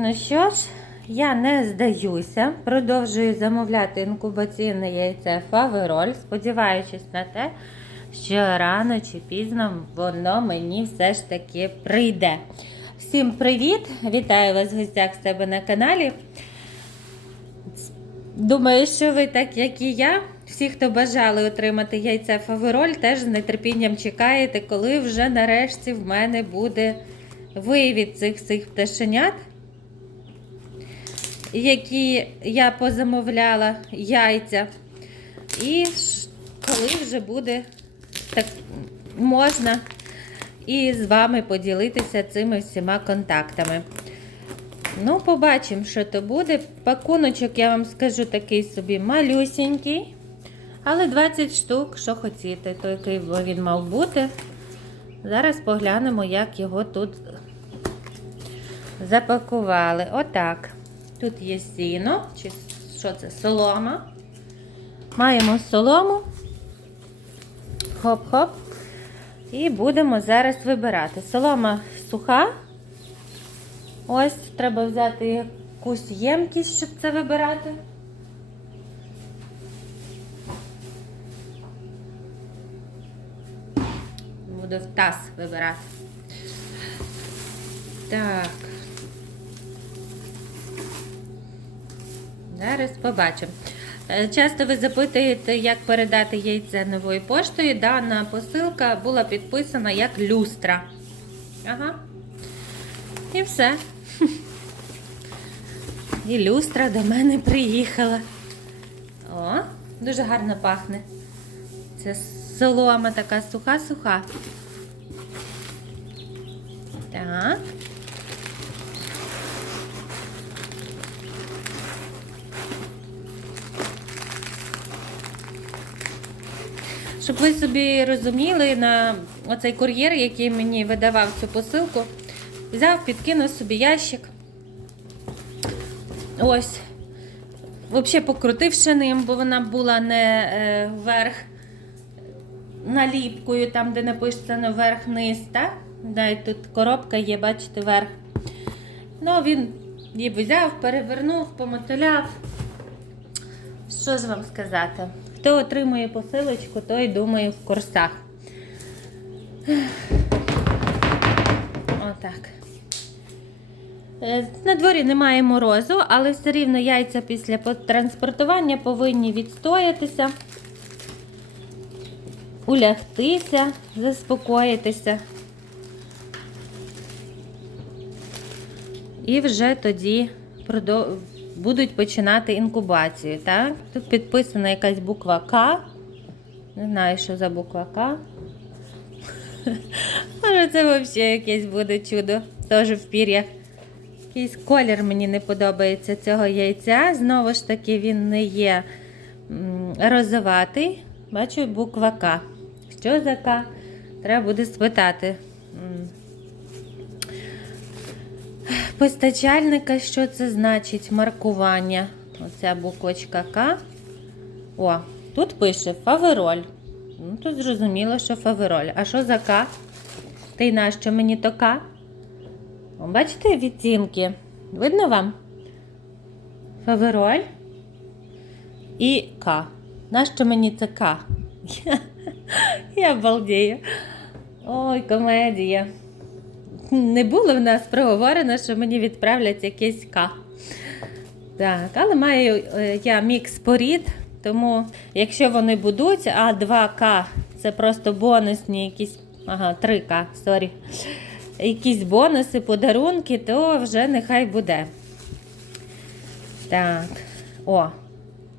Ну що ж, я не здаюся. Продовжую замовляти інкубаційне яйце Фавероль, сподіваючись на те, що рано чи пізно воно мені все ж таки прийде. Всім привіт! Вітаю вас в гостях в себе на каналі. Думаю, що ви, так як і я, всі, хто бажали отримати яйце Фавероль, теж з нетерпінням чекаєте, коли вже нарешті в мене буде вивід цих цих пташенят, які я позамовляла яйця. І коли вже буде так можна і з вами поділитися цими всіма контактами. Ну, побачимо, що то буде. Пакуночок, я вам скажу, такий собі малюсінький. Але 20 штук, що хотіти, то який він мав бути. Зараз поглянемо, як його тут запакували. Отак. Тут є сіно, чи що це? Солома. Маємо солому. Хоп-хоп. І будемо зараз вибирати. Солома суха. Ось треба взяти якусь ємкість, щоб це вибирати. Буду в таз вибирати. Так. Зараз побачимо. Е, Часто ви запитуєте, як передати яйце новою поштою. Дана посилка була підписана як люстра. Ага. І все. І люстра до мене приїхала. О, дуже гарно пахне. Це солома така суха-суха. Так. Щоб ви собі розуміли, на оцей кур'єр, який мені видавав цю посилку, взяв, підкинув собі ящик. Ось. Взагалі покрутивши ним, бо вона була не е, вверх наліпкою, там, де напишеться вверх-низ, так? Да, тут коробка є, бачите, верх. Ну, він її взяв, перевернув, помотиляв. Що ж вам сказати? Хто отримує посилочку, той думає в курсах. Отак. Е, На дворі немає морозу, але все рівно яйця після транспортування повинні відстоятися, улягтися, заспокоїтися. І вже тоді продов- будуть починати інкубацію. Так? Тут підписана якась буква К. Не знаю, що за буква К. Може, це взагалі якесь буде чудо. Теж в пір'ях. Якийсь колір мені не подобається цього яйця. Знову ж таки, він не є розоватий. Бачу буква К. Що за К? Треба буде спитати. Постачальника, що це значить? Маркування. Оця буквочка К. О, тут пише Фавероль. Ну, тут зрозуміло, що Фавероль. А що за К? Та й нащо мені то К? Бачите відтінки? Видно вам? Фавероль і К. Нащо мені це К? Я, я балдію. Ой, комедія. Не було в нас проговорено, що мені відправлять якийсь К. Так, але маю е, я мікс порід, тому якщо вони будуть, а 2К це просто бонусні якісь, ага, 3К, сорі. Якісь бонуси, подарунки, то вже нехай буде. Так. О,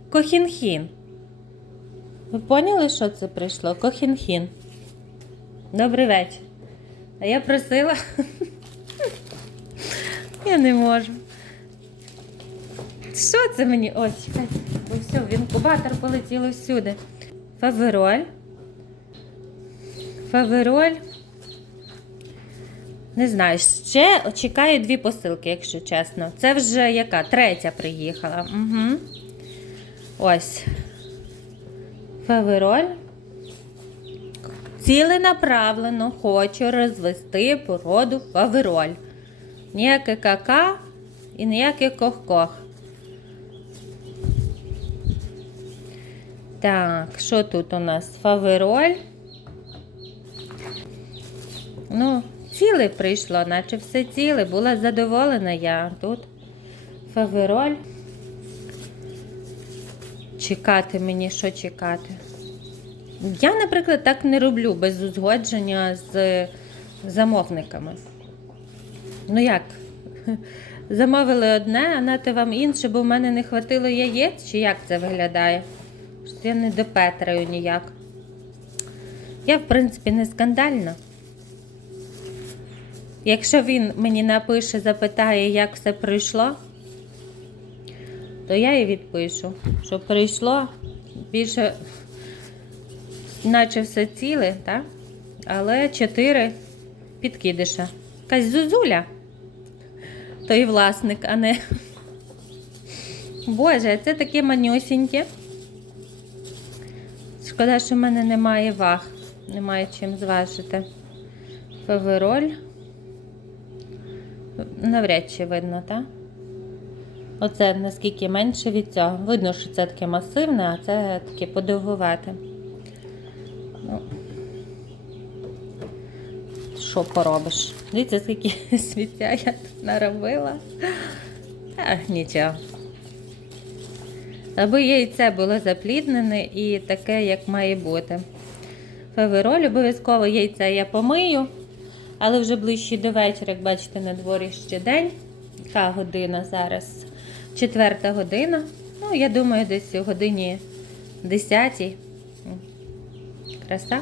Кохінхін. Ви поняли, що це прийшло? Кохінхін. Добрий вечір. А я просила. Я не можу. Що це мені? Ось, чекайте. Бо все, в інкубатор полетіло всюди. Фавероль. Фавероль. Не знаю, ще чекаю дві посилки, якщо чесно. Це вже яка? Третя приїхала. Угу. Ось. Фавероль. Ціленаправлено хочу розвести породу фавероль. Ніяке кака і ніяких кох-кох. Так, що тут у нас? Фавероль. Ну, ціле прийшло, наче все ціле. Була задоволена я. Тут фавероль. Чекати мені, що чекати. Я, наприклад, так не роблю без узгодження з замовниками. Ну як? Замовили одне, а нате вам інше, бо в мене не хватило яєць, чи як це виглядає? Я не допетраю ніяк. Я, в принципі, не скандальна. Якщо він мені напише, запитає, як все пройшло, то я і відпишу, що прийшло більше, наче все ціле, так? але чотири підкидиша. Якась зузуля, той власник, а не. Боже, це таке манюсіньке. Шкода, що в мене немає ваг, немає чим зважити. Фавероль. Навряд чи видно, так? Оце наскільки менше від цього. Видно, що це таке масивне, а це таке подовгувате. Що поробиш? Дивіться, скільки сміття я тут наробила. Та, нічого. Аби яйце було запліднене і таке, як має бути. Фавероль обов'язково яйце я помию, але вже ближче до вечора, як бачите, на дворі ще день. Яка година зараз? Четверта година. Ну, я думаю, десь о годині 10. Краса.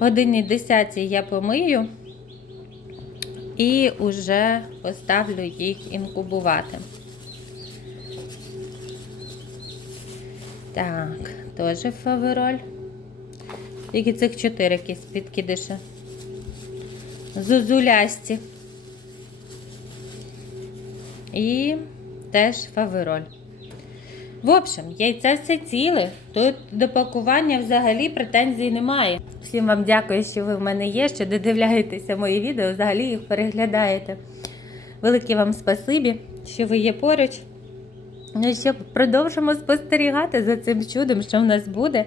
Годині 10 я помию і вже поставлю їх інкубувати. Так, теж фавероль. Тільки цих чотири якісь підкидиші. Зузулясті. І теж фавероль. В общем, яйця все ціле. Тут до пакування взагалі претензій немає. Всім вам дякую, що ви в мене є, що додивляєтеся мої відео, взагалі їх переглядаєте. Велике вам спасибі, що ви є поруч. Ну що продовжимо спостерігати за цим чудом, що в нас буде.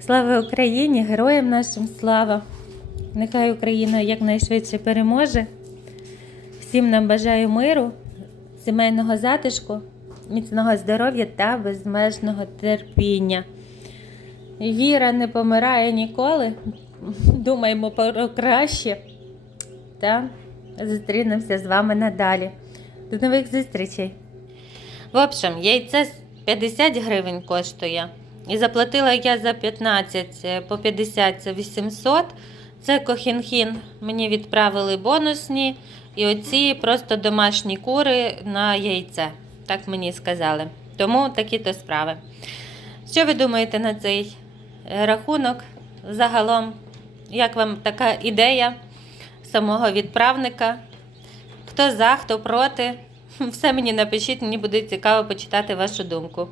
Слава Україні, героям нашим слава! Нехай Україна якнайшвидше переможе. Всім нам бажаю миру, сімейного затишку, міцного здоров'я та безмежного терпіння. Віра не помирає ніколи. Думаємо про краще. Та зустрінемося з вами надалі. До нових зустрічей! В общем, яйце 50 гривень коштує. І заплатила я за 15 е, по 50 це 800. Це кохінхін. Мені відправили бонусні. І оці просто домашні кури на яйце. Так мені сказали. Тому такі то справи. Що ви думаєте на цей е, рахунок? Загалом, як вам така ідея самого відправника? Хто за, хто проти? Все мені напишіть, мені буде цікаво почитати вашу думку.